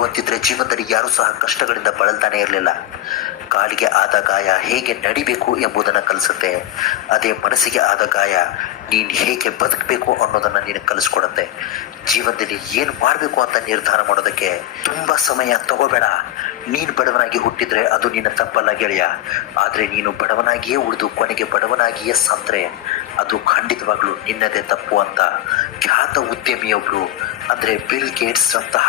ಇರುವಂತಿದ್ರೆ ಜೀವನದಲ್ಲಿ ಯಾರೂ ಸಹ ಕಷ್ಟಗಳಿಂದ ಬಳಲ್ತಾನೆ ಇರಲಿಲ್ಲ. ಕಾಲಿಗೆ ಆದ ಗಾಯ ಹೇಗೆ ನಡಿಬೇಕು ಎಂಬುದನ್ನು ಕಲಿಸುತ್ತೆ. ಅದೇ ಮನಸ್ಸಿಗೆ ಆದ ಗಾಯ ನೀನು ಹೇಗೆ ಬದುಕಬೇಕು ಅನ್ನೋದನ್ನು ನೀನು ಕಲಿಸ್ಕೊಡುತ್ತೆ. ಜೀವನದಲ್ಲಿ ಏನು ಮಾಡಬೇಕು ಅಂತ ನಿರ್ಧಾರ ಮಾಡೋದಕ್ಕೆ ತುಂಬ ಸಮಯ ತಗೋಬೇಡ. ನೀನು ಬಡವನಾಗಿ ಹುಟ್ಟಿದ್ರೆ ಅದು ನಿನ್ನ ತಪ್ಪಲ್ಲ ಗೆಳೆಯ. ಆದರೆ ನೀನು ಬಡವನಾಗಿಯೇ ಉಳಿದು ಕೊನೆಗೆ ಬಡವನಾಗಿಯೇ ಸತ್ತರೆ ಅದು ಖಂಡಿತವಾಗ್ಲೂ ನಿನ್ನದೇ ತಪ್ಪು ಅಂತ ಖ್ಯಾತ ಉದ್ಯಮಿಯೊಬ್ಬರು ಅಂದರೆ ಬಿಲ್ ಗೇಟ್ಸ್ ಅಂತಹ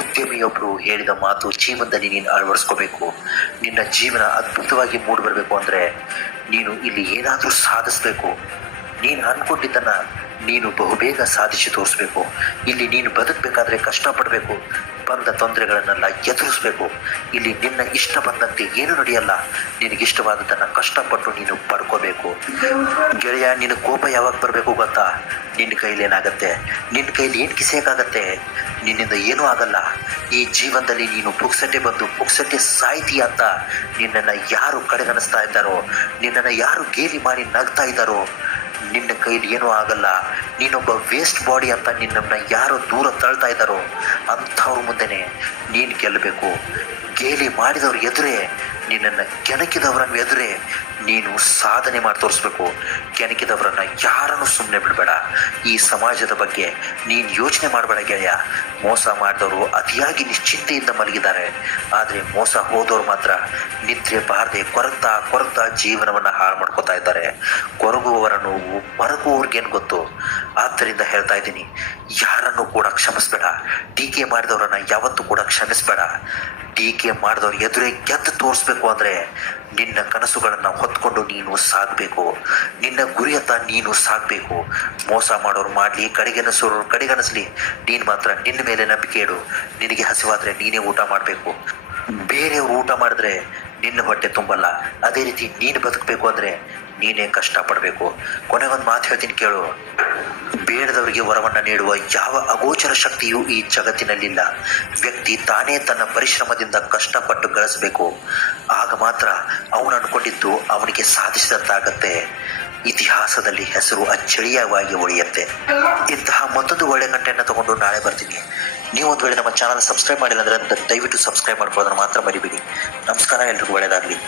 ಉದ್ಯಮಿಯೊಬ್ಬರು ಹೇಳಿದ ಮಾತು ಜೀವನದಲ್ಲಿ ನೀನು ಅಳವಡಿಸ್ಕೋಬೇಕು. ನಿನ್ನ ಜೀವನ ಅದ್ಭುತವಾಗಿ ಮೂಡಿಬರಬೇಕು ಅಂದರೆ ನೀನು ಇಲ್ಲಿ ಏನಾದರೂ ಸಾಧಿಸಬೇಕು. ನೀನು ಅಂದ್ಕೊಂಡಿದ್ದನ್ನು ನೀನು ಬಹುಬೇಗ ಸಾಧಿಸಿ ತೋರಿಸ್ಬೇಕು. ಇಲ್ಲಿ ನೀನು ಬದುಕಬೇಕಾದ್ರೆ ಕಷ್ಟಪಡಬೇಕು. ಬಂದ ತೊಂದರೆಗಳನ್ನೆಲ್ಲ ಎದುರಿಸ್ಬೇಕು. ಇಲ್ಲಿ ನಿನ್ನ ಇಷ್ಟ ಬಂದಂತೆ ಏನು ನಡೆಯಲ್ಲ. ನಿನಗಿಷ್ಟವಾದದ್ದನ್ನು ಕಷ್ಟಪಟ್ಟು ನೀನು ಪಡ್ಕೋಬೇಕು. ಗೆಳೆಯ, ನಿನ್ನ ಕೋಪ ಯಾವಾಗ ಬರಬೇಕು ಗೊತ್ತಾ? ನಿನ್ನ ಕೈಲಿ ಏನಾಗತ್ತೆ? ನಿನ್ನ ಕೈಲಿ ಏನು ಕಿಸೆಯೋಕ್ಕಾಗತ್ತೆ? ನಿನ್ನಿಂದ ಏನೂ ಆಗಲ್ಲ. ಈ ಜೀವನದಲ್ಲಿ ನೀನು ಪುಕ್ಸಟ್ಟೆ ಬಂದು ಪುಕ್ಸಟ್ಟೆ ಸಾಯ್ತೀಯ ಅಂತ ನಿನ್ನನ್ನು ಯಾರು ಕಡೆಗಣಿಸ್ತಾ ಇದ್ದಾರೋ, ನಿನ್ನನ್ನು ಯಾರು ಗೇಲಿ ಮಾಡಿ ನಗ್ತಾ ಇದ್ದಾರೋ, ನಿನ್ನ ಕೈಲಿ ಏನೂ ಆಗಲ್ಲ. ನೀನೊಬ್ಬ ವೇಸ್ಟ್ ಬಾಡಿ ಅಂತ ನಿನ್ನನ್ನು ಯಾರು ದೂರ ತಳ್ತಾ ಇದ್ದಾರೋ ಅಂಥವ್ರ ಮುಂದೆನೇ ನೀನು ಗೆಲ್ಲಬೇಕು. ಗೇಲಿ ಮಾಡಿದವ್ರ ಎದುರೇ, ನಿನ್ನನ್ನು ಕೆಣಕಿದವರನ್ನು ಎದುರೇ ನೀನು ಸಾಧನೆ ಮಾಡಿ ತೋರಿಸ್ಬೇಕು. ಕೆಣಕಿದವರನ್ನು ಯಾರನ್ನು ಸುಮ್ಮನೆ ಬಿಡಬೇಡ. ಈ ಸಮಾಜದ ಬಗ್ಗೆ ನೀನು ಯೋಚನೆ ಮಾಡಬೇಡ ಗೆಳೆಯ. ಮೋಸ ಮಾಡಿದವರು ಅತಿಯಾಗಿ ನಿಶ್ಚಿಂತೆಯಿಂದ ಮಲಗಿದ್ದಾರೆ. ಆದರೆ ಮೋಸ ಹೋದವರು ಮಾತ್ರ ನಿದ್ರೆ ಬಾರದೆ ಕೊರಗ್ತಾ ಜೀವನವನ್ನು ಹಾಳು ಮಾಡ್ಕೋತಾ ಇದ್ದಾರೆ. ಕೊರಗುವವರ ನೋವು ಮರಗುವವ್ರಿಗೇನು ಗೊತ್ತು? ಆದ್ದರಿಂದ ಹೇಳ್ತಾ ಇದ್ದೀನಿ, ಯಾರನ್ನು ಕೂಡ ಕ್ಷಮಿಸ್ಬೇಡ. ಟೀಕೆ ಮಾಡಿದವರನ್ನು ಯಾವತ್ತೂ ಕೂಡ ಕ್ಷಮಿಸ್ಬೇಡ. ಟೀಕೆ ಮಾಡಿದವ್ರು ಎದುರೇ ಗೆದ್ದು ತೋರಿಸ್ಬೇಕು ಅಂದರೆ ನಿನ್ನ ಕನಸುಗಳನ್ನು ಹೊತ್ಕೊಂಡು ನೀನು ಸಾಗಬೇಕು. ನಿನ್ನ ಗುರಿಯತ್ತ ನೀನು ಸಾಗಬೇಕು. ಮೋಸ ಮಾಡೋರು ಮಾಡಲಿ, ಕಡೆಗಣಿಸೋರು ಕಡೆಗಣಿಸ್ಲಿ, ನೀನು ಮಾತ್ರ ನಿನ್ನ ಮೇಲೆ ನಂಬಿಕೆ ಇಡು. ನಿನಗೆ ಹಸಿವಾದರೆ ನೀನೇ ಊಟ ಮಾಡಬೇಕು. ಬೇರೆಯವರು ಊಟ ಮಾಡಿದ್ರೆ ನಿನ್ನ ಹೊಟ್ಟೆ ತುಂಬಲ್ಲ. ಅದೇ ರೀತಿ ನೀನು ಬದುಕಬೇಕು ಅಂದರೆ ನೀನೇ ಕಷ್ಟಪಡಬೇಕು. ಕೊನೆಗೊಂದು ಮಾತು ಹೇಳ್ತೀನಿ ಕೇಳು. ಬೇಡದವರಿಗೆ ವರವನ್ನು ನೀಡುವ ಯಾವ ಅಗೋಚರ ಶಕ್ತಿಯೂ ಈ ಜಗತ್ತಿನಲ್ಲಿಲ್ಲ. ವ್ಯಕ್ತಿ ತಾನೇ ತನ್ನ ಪರಿಶ್ರಮದಿಂದ ಕಷ್ಟಪಟ್ಟು ಗಳಿಸಬೇಕು. ಆಗ ಮಾತ್ರ ಅವನು ಅಂದ್ಕೊಂಡಿದ್ದು ಅವನಿಗೆ ಸಾಧಿಸಿದಂತಾಗತ್ತೆ. ಇತಿಹಾಸದಲ್ಲಿ ಹೆಸರು ಅಚ್ಚಳಿಯವಾಗಿ ಉಳಿಯುತ್ತೆ. ಇಂತಹ ಮತ್ತೊಂದು ಒಳ್ಳೆ ಕಂಟೆಂಟ್ನ ತಗೊಂಡು ನಾಳೆ ಬರ್ತೀನಿ. ನೀವು ಒಂದು ವೇಳೆ ನಮ್ಮ ಚಾನಲ್ ಸಬ್ಸ್ಕ್ರೈಬ್ ಮಾಡಿಲ್ಲ ಅಂದರೆ ದಯವಿಟ್ಟು ಸಬ್ಸ್ಕ್ರೈಬ್ ಮಾಡ್ಕೊಳ್ಳೋದನ್ನು ಮಾತ್ರ ಮರಿಬೇಡಿ. ನಮಸ್ಕಾರ, ಎಲ್ರಿಗೂ ಒಳ್ಳೆಯದಾಗಲಿ.